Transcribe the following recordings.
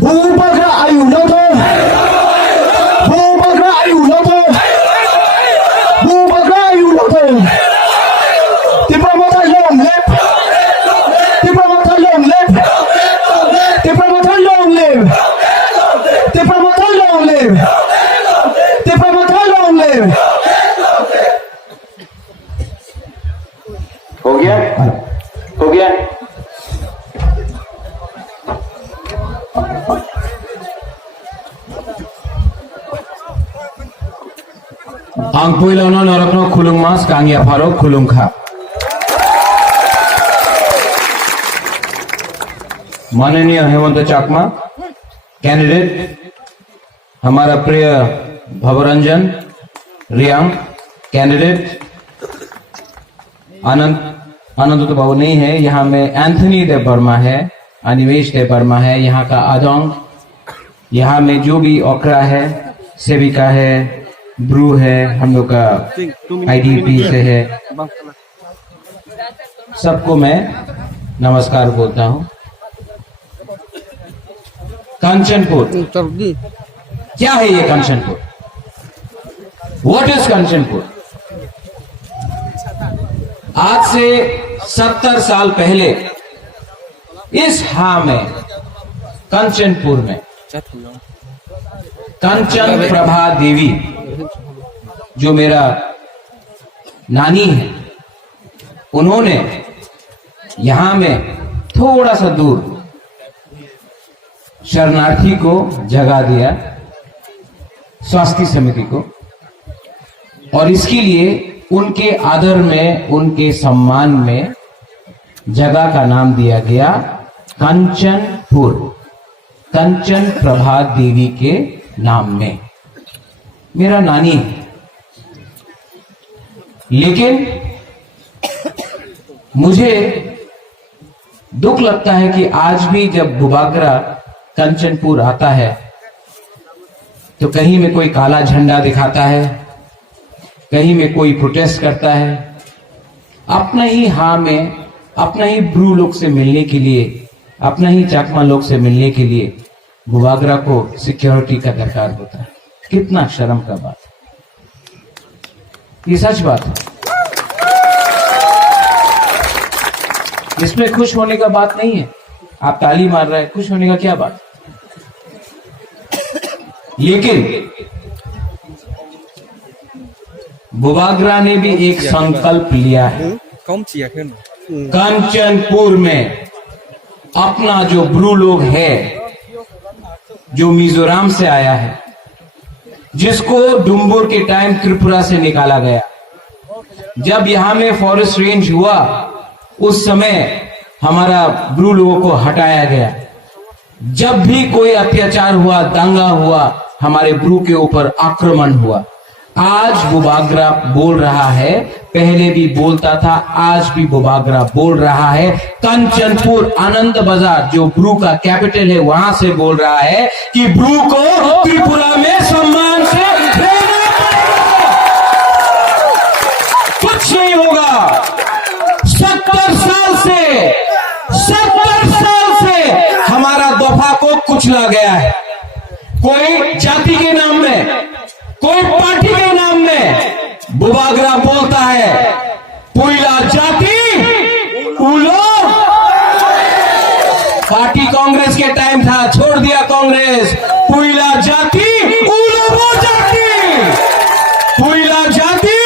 Bubakra ayu loto, Bubakra ayu loto, Bubakra ayu loto. The promoter long live, the promoter long live, the promoter long live, the promoter long live, the promoter long live. हो गया, हो गया। Ang puilauna norakno khulung mas kangya pharo khulung kha माननीय हेमंत चाकमा candidate हमारा प्रिय भवरंजन Reang candidate आनंद तो बाबू नहीं है यहाँ में एंथनी देव वर्मा है अनिवेश देव वर्मा है यहाँ का आदोंग यहाँ में जो भी ओकरा है सेविका है ब्रू है हम लोग का आईडीपी से है सबको मैं नमस्कार बोलता हूँ। कंचनपुर क्या है ये कंचनपुर? What is Kanchanpur? आज से 70 साल पहले इस में कंचनपुर में कंचन प्रभा देवी जो मेरा नानी है उन्होंने यहां में थोड़ा सा दूर शरणार्थी को जगह दिया स्वास्थ्य समिति को और इसके लिए उनके आदर में उनके सम्मान में जगह का नाम दिया गया कंचनपुर कंचन प्रभा देवी के नाम में। मेरा नानी है लेकिन मुझे दुख लगता है कि आज भी जब बुबागरा कंचनपुर आता है तो कहीं में कोई काला झंडा दिखाता है कहीं में कोई प्रोटेस्ट करता है अपना ही में अपना ही ब्रू लोग से मिलने के लिए अपना ही चाकमा लोग से मिलने के लिए बुबागरा को सिक्योरिटी का दरकार होता है। कितना शर्म का बात, ये सच बात है। इसमें खुश होने का बात नहीं है। आप ताली मार रहे हैं, खुश होने का क्या बात। लेकिन बुबागरा ने भी एक संकल्प लिया है कंचनपुर में अपना जो ब्रू लोग है जो मिजोरम से आया है जिसको डुम्बुर के टाइम त्रिपुरा से निकाला गया। जब यहां में फॉरेस्ट रेंज हुआ उस समय हमारा ब्रू लोगों को हटाया गया। जब भी कोई अत्याचार हुआ दंगा हुआ हमारे ब्रू के ऊपर आक्रमण हुआ। आज बुबागरा बोल रहा है, पहले भी बोलता था, आज भी बुबागरा बोल रहा है। कंचनपुर आनंद बाजार जो ब्रू का कैपिटल है वहां से बोल रहा है कि ब्रू को त्रिपुरा में सम्मान से रहना पड़ेगा, कुछ नहीं होगा। 70 साल से हमारा दफा को कुचला गया है। कोई जाति के नाम में कोई पार्टी के नाम में बुबागरा बोलता है पुइला जाति उलो। पार्टी कांग्रेस के टाइम था, छोड़ दिया कांग्रेस। पुइला जाति उलो वो जाति, पुइला जाति,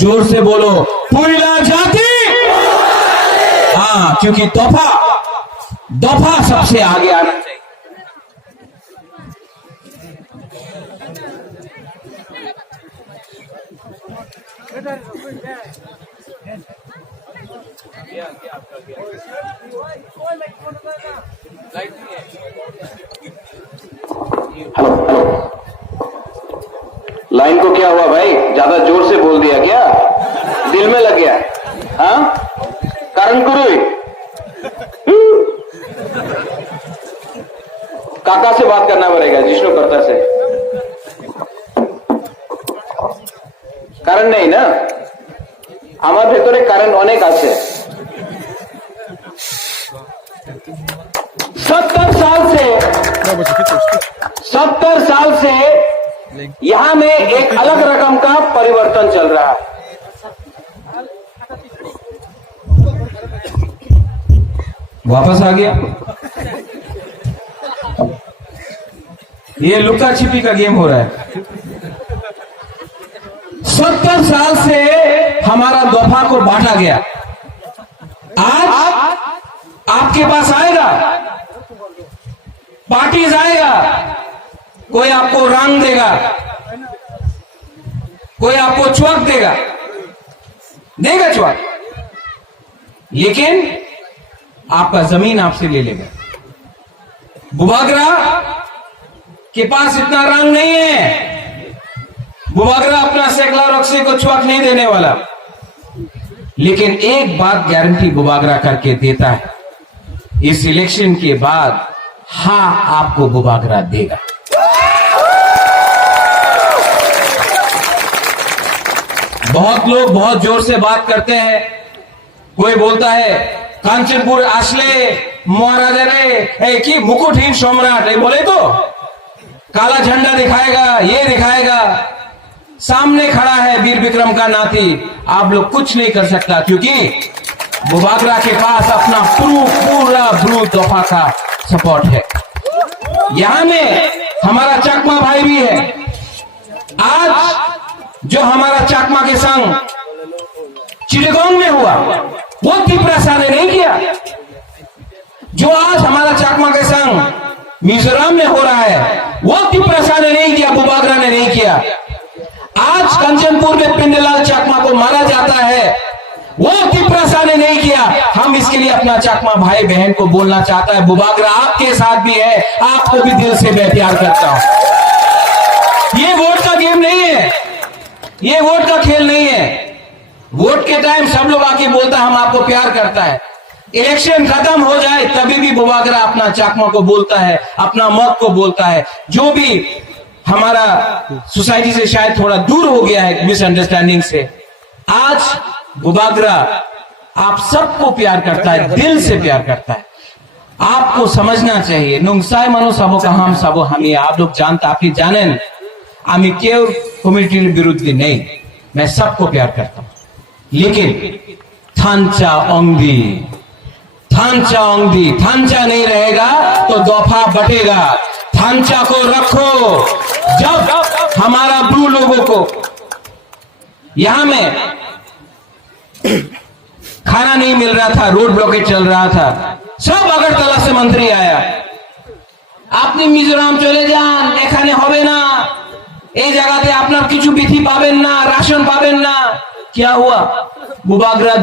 जोर से बोलो पुइला जाति। हाँ, क्योंकि दफा सबसे आगे आना चाहिए। हेलो लाइन को क्या हुआ भाई? ज्यादा जोर से बोल दिया क्या? दिल में लग गया? हाँ, कारण कुरुई काका से बात करना पड़ेगा, जिष्णु करता से। कारण नहीं ना, আমার ভেতরে কারেন্ট অনেক আছে। 70 साल से यहां में एक अलग रकम का परिवर्तन चल रहा है। वापस आ गया। ये लुका छिपी का गेम हो रहा है। 70 साल से हमारा दफा को बांटा गया। आज आपके पास आएगा, पार्टीज आएगा, कोई आपको रंग देगा, कोई आपको चौक देगा, चौक, लेकिन आपका जमीन आपसे ले लेगा। बुबागरा के पास इतना रंग नहीं है। बुबागरा अपना सेकला रक्से को चौक नहीं देने वाला, लेकिन एक बात गारंटी बुबागरा करके देता है, इस इलेक्शन के बाद हाँ आपको बुबागरा देगा। बहुत लोग बहुत जोर से बात करते हैं। कोई बोलता है कांचनपुर आसले महाराजा रे कि मुकुटहीन सम्राट, बोले तो काला झंडा दिखाएगा, ये दिखाएगा। सामने खड़ा है वीर विक्रम का नाती, आप लोग कुछ नहीं कर सकता, क्योंकि बुबागरा के पास अपना पूरा ब्रू दफा का सपोर्ट है। यहां में हमारा चकमा भाई भी है। आज जो हमारा चकमा के संग चिटगांव में हुआ, वो त्रिपुरा ने नहीं किया। जो आज हमारा चकमा के संग मिजोरम में हो रहा है, वो त्रिपुरा ने नहीं किया, बुबागरा ने नहीं किया। आज कंचनपुर में पिंडलाल चकमा को मारा जाता है, वो त्रिपुरा ने नहीं किया। हम इसके लिए अपना चकमा भाई बहन को बोलना चाहता है, बुबागरा आपके साथ भी है, आपको भी दिल से मैं प्यार करता हूं। ये वोट का गेम नहीं है, ये वोट का खेल नहीं है। वोट के टाइम सब लोग आके बोलता है हम आपको प्यार करता है। इलेक्शन खत्म हो जाए तभी भी बुबागरा अपना चकमा को बोलता है, अपना मत को बोलता है। जो भी हमारा सोसाइटी से शायद थोड़ा दूर हो गया है मिसअंडरस्टैंडिंग से, आज बुबागरा आप सबको प्यार करता है, दिल से प्यार करता है। आपको समझना चाहिए नुंगसाय मनो सबो का हम सबो हम, आप लोग जानते, आप जानें আমি কেউ কমিটির বিরুদ্ধে नहीं, मैं सबको प्यार करता हूं। लेकिन थांचा थांचा नहीं रहेगा तो दफा बटेगा। थांचा को रखो। जब हमारा ब्रू लोगों को यहां में खाना नहीं मिल रहा था, रोड ब्लॉकेज चल रहा था, सब अगरतला से मंत्री आया, আপনি মিজোরাম চলে যান, এখানে হবে না, এই জায়গাতে আপনার কিছু বিধি পাবেন না, রাশন পাবেন না। क्या हुआ? बुबागरा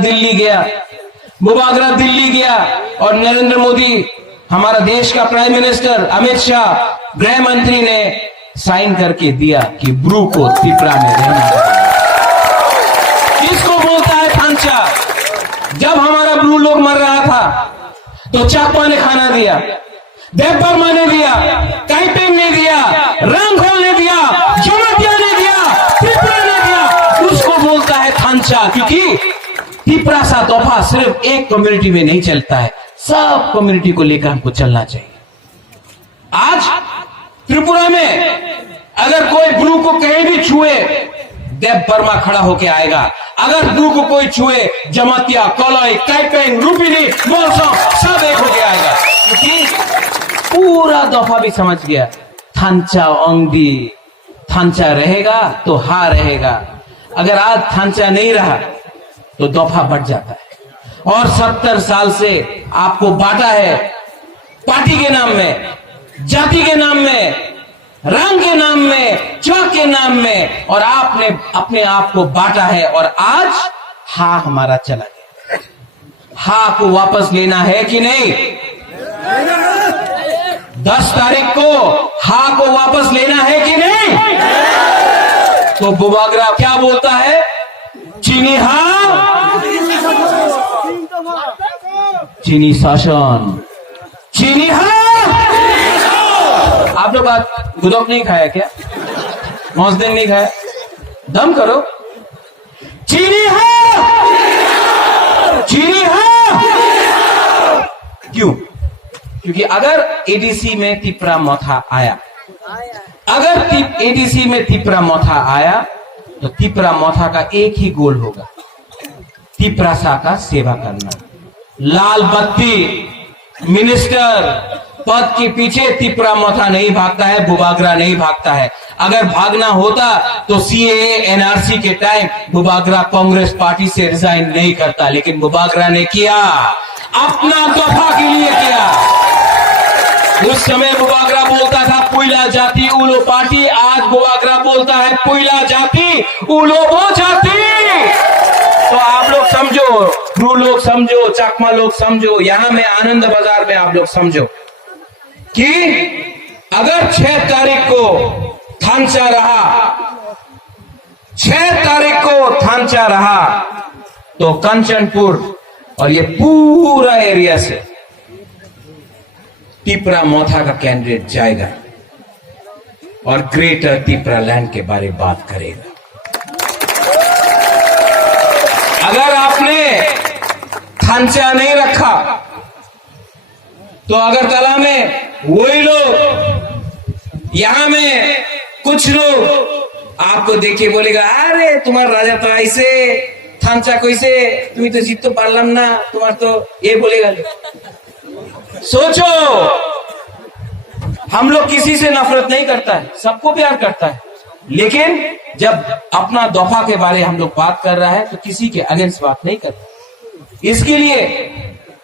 दिल्ली गया और नरेंद्र मोदी हमारा देश का प्राइम मिनिस्टर अमित शाह गृह मंत्री ने साइन करके दिया कि ब्रू को त्रिपुरा में रहना है। किसको बोलता है थांचा? जब हमारा ब्रू लोग मर रहा था तो चाकमा ने खाना दिया, देवबर्मा ने दिया, काइपेंग ने दिया, रंगखोल ने दिया, जमातिया ने दिया, त्रिपुरा ने दिया। उसको बोलता है थांचा, क्योंकि त्रिपुरा सा तोहफा सिर्फ एक कम्युनिटी में नहीं चलता है, सब कम्युनिटी को लेकर हमको चलना चाहिए। आज त्रिपुरा में अगर कोई ब्रू को कहीं भी छुए, देवबर्मा खड़ा होके आएगा। अगर ब्रू को कोई छुए, जमातिया, कोलाई, काइपेंग, रूपिनी, मोलसों सब एक होके आएगा, क्योंकि पूरा दफा भी समझ गया थांचा रहेगा तो हाँ रहेगा। अगर आज थांचा नहीं रहा तो दफा बढ़ जाता है। और 70 साल से आपको बांटा है, पार्टी के नाम में, जाति के नाम में, रंग के नाम में, चौक के नाम में, और आपने अपने आप को बांटा है। और आज हाँ हमारा चला गया, हाँ को वापस लेना है कि नहीं? 10 तारीख को हाँ को वापस लेना है कि नहीं? तो बुबागरा क्या बोलता है? चीनी हाँ, चीनी शासन, चीनी हाँ। आप लोग आज गुदौक नहीं खाया क्या? मौसदिन नहीं खाया? दम करो। चीनी हाँ, क्योंकि अगर एडीसी में तिपरा मोथा आया, अगर एडीसी में तिपरा मोथा आया तो तिपरा मोथा का एक ही गोल होगा, तिपरासा का सेवा करना। लाल बत्ती मिनिस्टर पद के पीछे तिपरा मोथा नहीं भागता है, बुबागरा नहीं भागता है। अगर भागना होता तो सीएए एनआरसी के टाइम बुबागरा कांग्रेस पार्टी से रिजाइन नहीं करता, लेकिन बुबागरा ने किया, अपना दफा के लिए किया। उस समय बुबागरा बोलता था पुइला जाति उलो पार्टी, आज बुबागरा बोलता है पुइला जाति उलो वो जाति। तो आप लोग समझो, ब्रू लोग समझो, चाकमा लोग समझो, यहां में आनंद बाजार में आप लोग समझो कि अगर 6 तारीख को थानचा रहा, 6 तारीख को थानचा रहा तो कंचनपुर और ये पूरा एरिया से तिपरा मोथा का कैंडिडेट जाएगा और ग्रेटर तिपरा लैंड के बारे में बात करेगा। अगर आपने थानचा नहीं रखा तो अगरतला में वही लोग, यहां में कुछ लोग आपको देखे बोलेगा अरे तुम्हारा राजा तो ऐसे, थानचा कैसे, तुम्हें तो जीत तो पारलाम ना, तुम्हारा तो ये बोलेगा। सोचो, हम लोग किसी से नफरत नहीं करता है, सबको प्यार करता है, लेकिन जब अपना दफा के बारे हम लोग बात कर रहा है तो किसी के अगेंस्ट बात नहीं करता। इसके लिए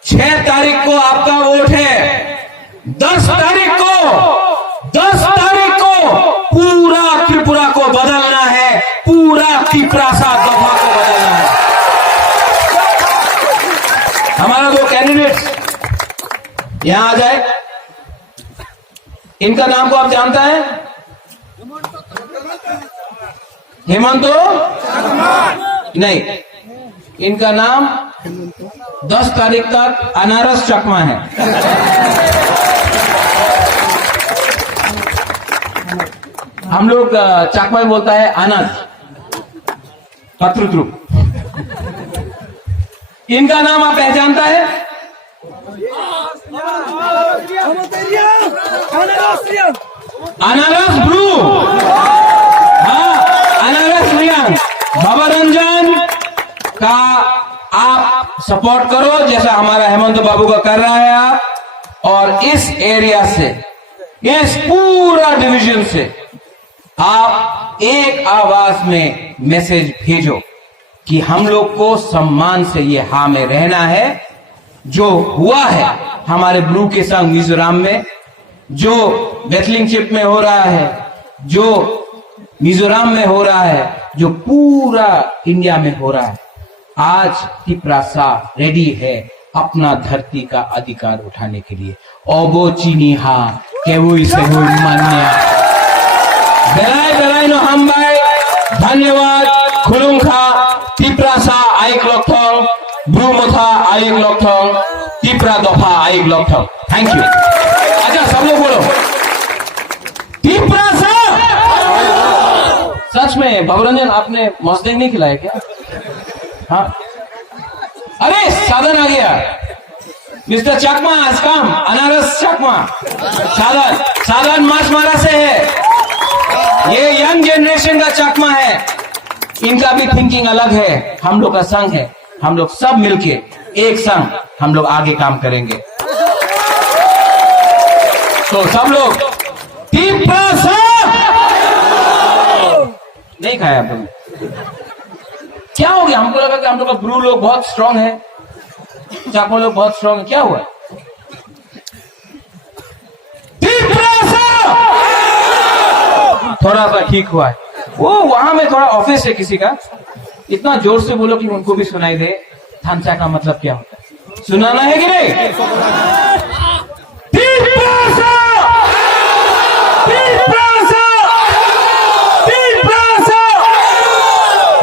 6 तारीख को आपका वोट है, 10 तारीख को पूरा त्रिपुरा को बदलना है, पूरा तिपरासा दफा को बदलना है। हमारा 2 कैंडिडेट यहां आ जाए, इनका नाम को आप जानता है? हेमंतो नहीं, इनका नाम 10 तारीख तक अनारस चकमा है। हम लोग चकमा में बोलता है अनस पत्रुद्रुप। इनका नाम आप पहचानता है? अनारस ब्रू, हाँ अनारस रियान। बाबा रंजन का आप सपोर्ट करो जैसा हमारा हेमंत बाबू का कर रहा है आप, और इस एरिया से, इस पूरा डिवीजन से आप एक आवाज में मैसेज भेजो कि हम लोग को सम्मान से ये हाँ में रहना है। जो हुआ है हमारे ब्रू के संग मिजोरम में, जो बेथलिंगशिप में हो रहा है, जो मिजोरम में हो रहा है, जो पूरा इंडिया में हो रहा है, आज तिपरासा रेडी है अपना धरती का अधिकार उठाने के लिए। ओबो चीनी हा केवुई सेहुई मान्या बेलाय बेलाय नो हम भाई धन्यवाद। खुलुंखा तिपरासा आइक लोकथों, ब्रू मोथा आइक लोकथों, तिपरा दफा आइक लोकथों। Thank you. अच्छा सब लोग बोलो तिपरासा। सच में बाबूरंजन आपने मस्देग नहीं खिलाया क्या? हाँ, अरे साधन आ गया, मिस्टर चकमा आज काम, अनारस चकमा साधन माछमारा से है। ये यंग जनरेशन का चकमा है, इनका भी थिंकिंग अलग है। हम लोग का संघ है, हम लोग सब मिलके एक संग हम लोग आगे काम करेंगे। तो सब लोग तिपरासा नहीं खाया आप लोग? क्या हो गया? हमको लगा कि हम लोग का ब्रू लोग बहुत स्ट्रांग है, चाको लोग बहुत स्ट्रांग है, क्या हुआ? थोड़ा सा ठीक हुआ है। वो वहां में थोड़ा ऑफिस है किसी का, इतना जोर से बोलो कि उनको भी सुनाई दे थानचा का मतलब क्या होता है। सुनाना है कि नहीं? तिपरासा! तिपरासा! तिपरासा!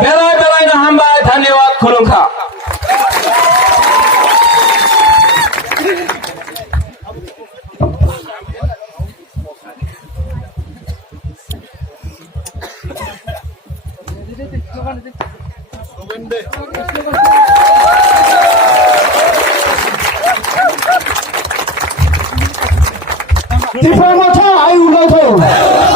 बेलाय बेलाय ना हम भाई धन्यवाद। खुलुंखा Tipromota ayuloto.